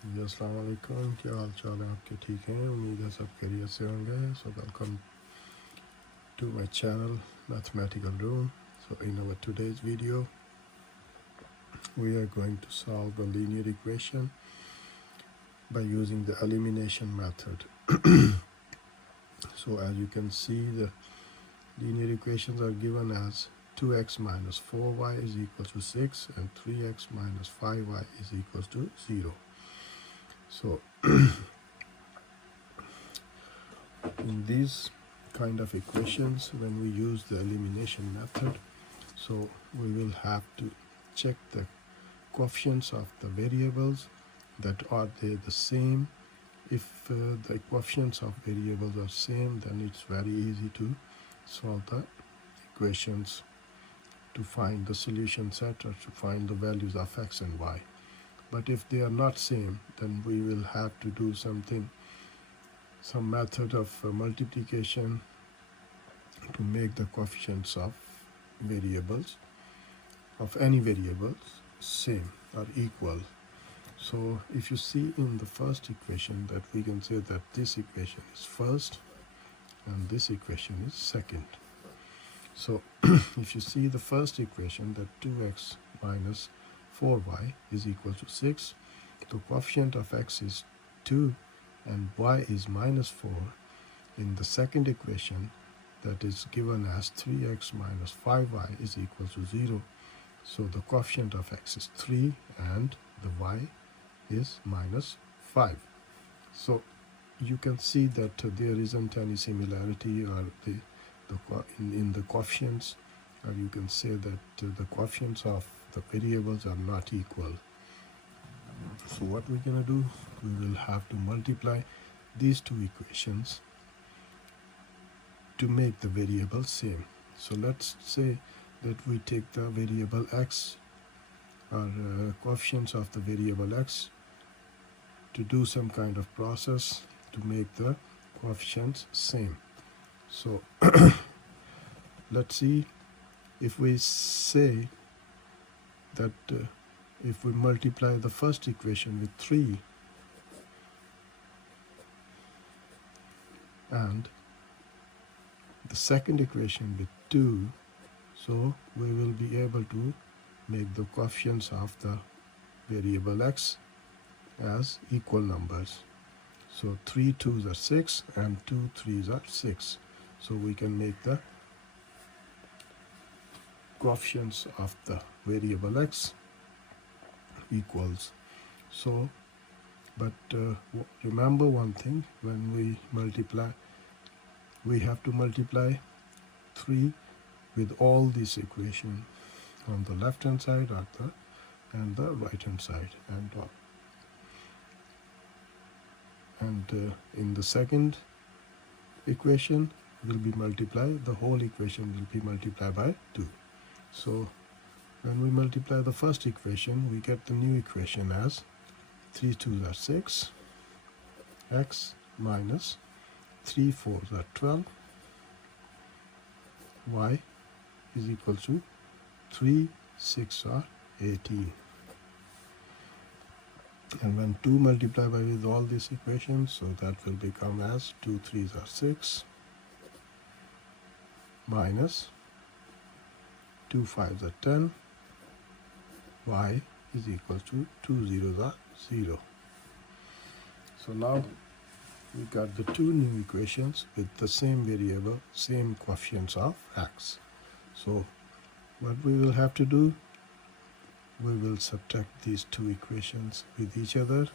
जी अस्सलाम वालेकुम, क्या हाल चाल है आपके? ठीक हैं, उम्मीद है सब खैरियत से होंगे. So welcome to my channel Mathematical Room. So in our today's video we are going to solve the linear equation by using the elimination method. So as you can see, the linear equations are given as 2x minus 4y is equal to 6 and 3x minus 5y is equal to 0. So in these kind of equations, when we use the elimination method, so we will have to check the coefficients of the variables, that are they the same. If the coefficients of variables are same, then it's very easy to solve the equations, to find the solution set or to find the values of x and y. But if they are not same, then we will have to do some method of multiplication to make the coefficients of variables, of any variables, same or equal. So if you see in the first equation, that we can say that this equation is first and this equation is second. So if you see the first equation, that 2x minus 4y is equal to 6, the coefficient of x is 2 and y is minus 4. In the second equation, that is given as 3x minus 5y is equal to 0. So the coefficient of x is 3 and the y is minus 5. So you can see that there isn't any similarity or in the coefficients, or you can say that the coefficients of the variables are not equal. So what we're going to do, we will have to multiply these two equations to make the variable same. So let's say that we take the variable x, or coefficients of the variable x, to do some kind of process to make the coefficients same. So let's see, if we say that if we multiply the first equation with 3 and the second equation with 2, so we will be able to make the coefficients of the variable x as equal numbers. So 3 2s are 6 and 2 3s are 6. So we can make the coefficients of the variable x equals. So, but remember one thing, when we multiply, we have to multiply 3 with all these equations on the left hand side and the right hand side, and in the second equation will be multiplied, the whole equation will be multiplied by 2. So when we multiply the first equation, we get the new equation as 3 2s are 6, x minus 3 4s are 12, y is equal to 3 6 are 18. And when 2 multiply by with all these equations, so that will become as 2 3s are 6 minus 2 5s are 10, y is equal to 2 zeros are 0. So now we got the two new equations with the same variable, same coefficients of x. So what we will have to do, we will subtract these two equations with each other.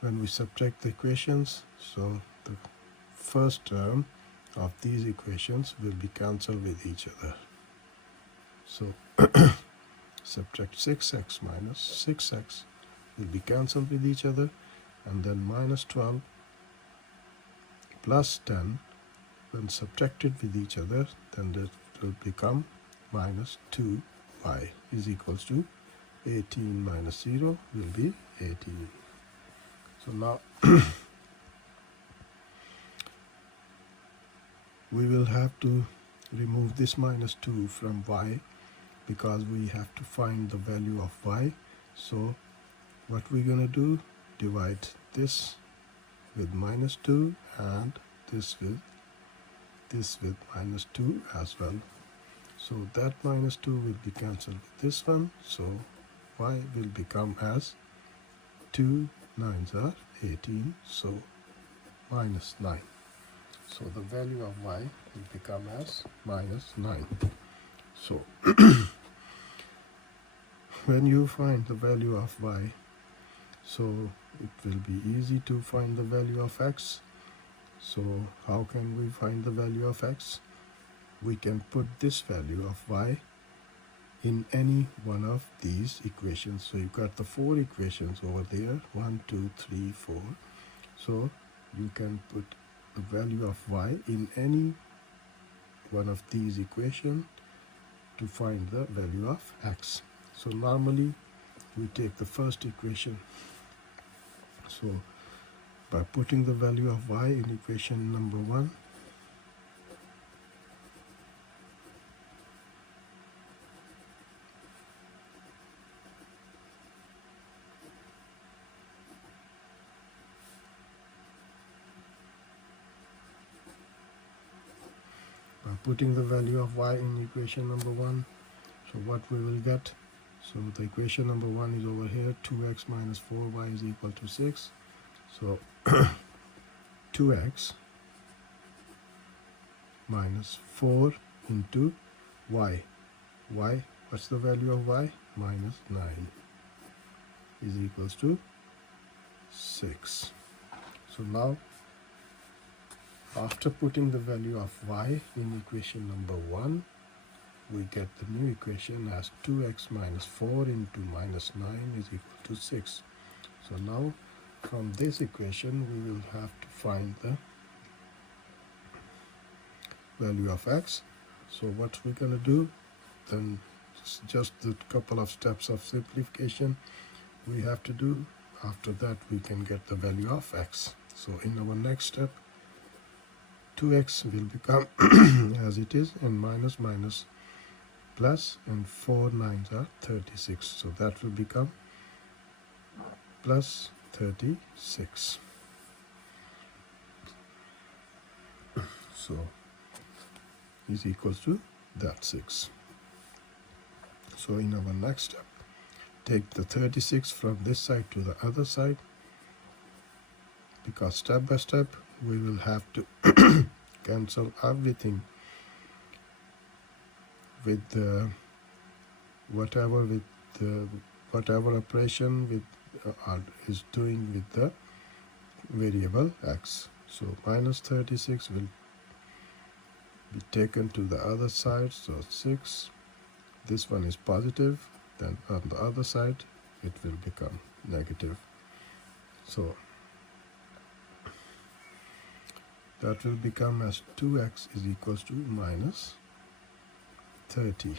When we subtract the equations, so the first term of these equations will be cancelled with each other. So subtract 6x minus 6x will be cancelled with each other, and then minus 12 plus 10, when subtracted with each other, then that will become minus 2y is equals to 18 minus 0 will be 18. So now we will have to remove this minus 2 from y, because we have to find the value of y. So what we're going to do, divide this with -2 and this with -2 as well. So that -2 will be cancelled with this one, so y will become as 2 9s are 18, so -9. So the value of y will become as -9. So when you find the value of y, so it will be easy to find the value of x. So how can we find the value of x? We can put this value of y in any one of these equations. So you've got the 4 equations over there, 1 2 3 4. So you can put the value of y in any one of these equations to find the value of x. So normally we take the first equation. So by putting the value of y in equation number 1, putting the value of y in equation number 1, so what we will get, so the equation number 1 is over here, 2x minus 4y is equal to 6. So 2x minus 4 into y, what's the value of y? Minus 9 is equals to 6. So now after putting the value of y in equation number 1, we get the new equation as 2x minus 4 into minus 9 is equal to 6. So now from this equation we will have to find the value of x. So what we're going to do, then just a couple of steps of simplification we have to do. After that we can get the value of x. So in our next step, 2x will become as it is, and minus minus plus, and 4 9s are 36. So that will become plus 36. So is equals to that 6. So in our next step, take the 36 from this side to the other side, because step by step we will have to cancel everything with whatever operation with is doing with the variable x. So minus 36 will be taken to the other side, so 6. This one is positive, then on the other side it will become negative. So that will become as 2x is equals to minus 30.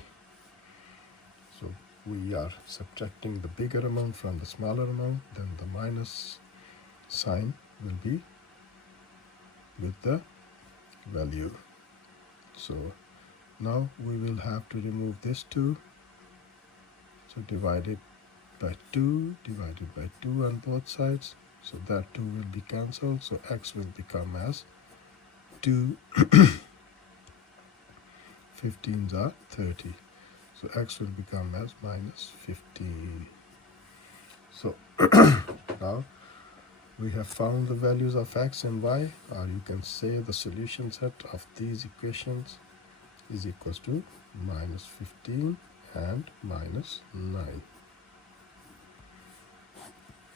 So we are subtracting the bigger amount from the smaller amount, then the minus sign will be with the value. So now we will have to remove this 2. So divided by 2 on both sides. So that 2 will be cancelled. So x will become as 2 15s are 30. So x will become as minus 15. So now we have found the values of x and y, or you can say the solution set of these equations is equals to minus 15 and minus 9.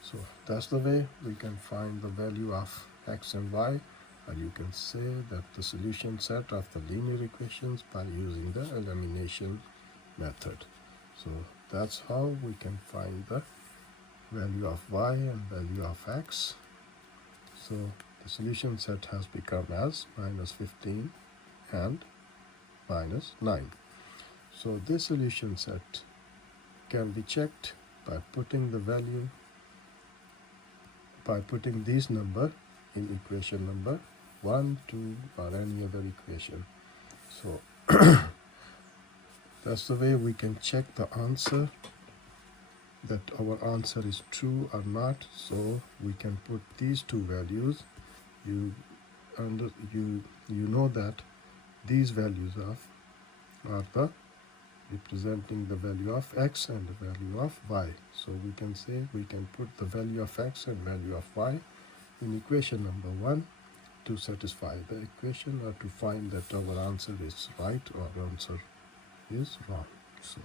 So that's the way we can find the value of x and y, or you can say that the solution set of the linear equations by using the elimination method. So that's how we can find the value of y and value of x. So the solution set has become as minus 15 and minus 9. So this solution set can be checked by putting the value, by putting this number in equation number 1, 2 or any other equation. So that's the way we can check the answer that our answer is true or not. So we can put these two values. You know that these values are the representing the value of x and the value of y. So we can say we can put the value of x and value of y in equation number 1 to satisfy the equation, or to find that our answer is right or answer is wrong. So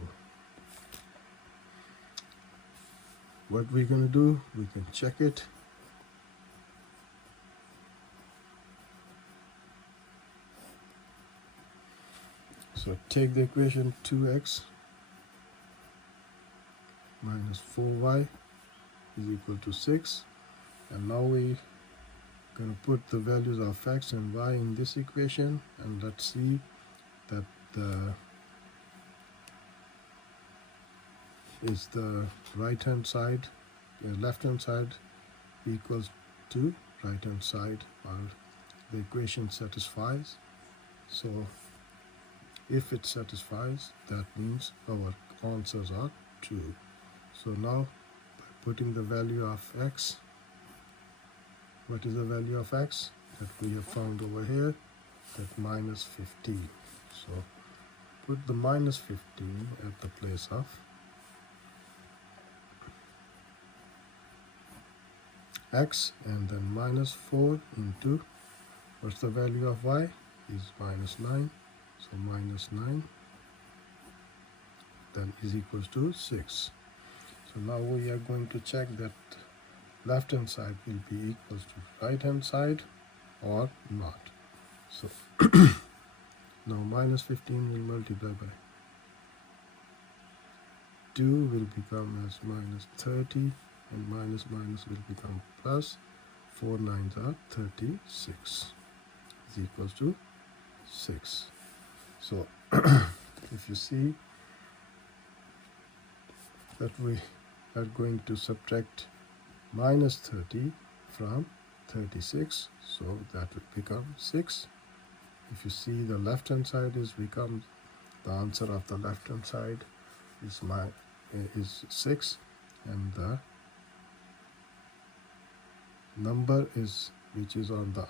what we're going to do, we can check it. So take the equation 2x minus 4y is equal to 6, and now we going to put the values of x and y in this equation, and let's see that the right hand side, left hand side equals to right hand side, or the equation satisfies. So if it satisfies, that means our answers are true. So now by putting the value of x, what is the value of x that we have found over here? That minus 15. So put the minus 15 at the place of x, and then minus 4 into, what's the value of y? Is minus 9. So minus 9 then is equals to 6. So now we are going to check that left hand side will be equals to right hand side or not. So now minus 15 will multiply by 2 will become as minus 30, and minus minus will become plus. 4 nines are 36 is equals to 6. So if you see that we are going to subtract minus 30 from 36, so that will become 6. If you see the left hand side is becomes, the answer of the left hand side is 6, and the number is which is on the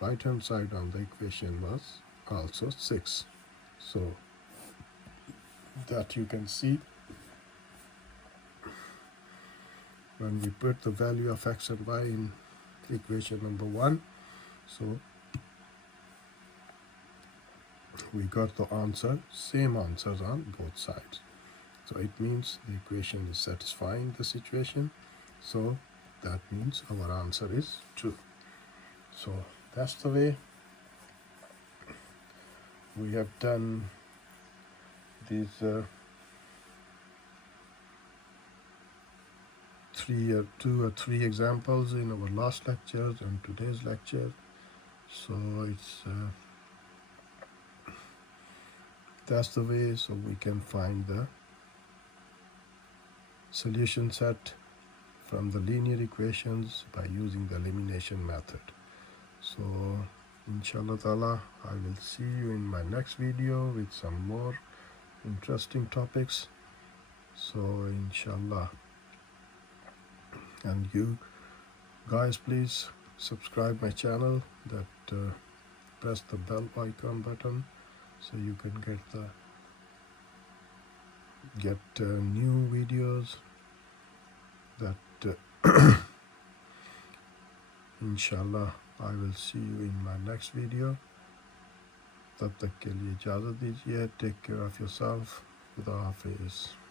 right hand side on the equation was also 6. So that you can see when we put the value of x and y in equation number 1, so we got the answer, same answers on both sides. So it means the equation is satisfying the situation. So that means our answer is true. So that's the way we have done these two or three examples in our last lectures and today's lecture. So it's that's the way, so we can find the solution set from the linear equations by using the elimination method. So inshallah ta'ala, I will see you in my next video with some more interesting topics. So inshallah, and you guys please subscribe my channel, that press the bell icon button so you can get new videos that inshallah I will see you in my next video. तब तक के लिए इजाज़त दीजिए. Take care of yourself. खुदा हाफिज़.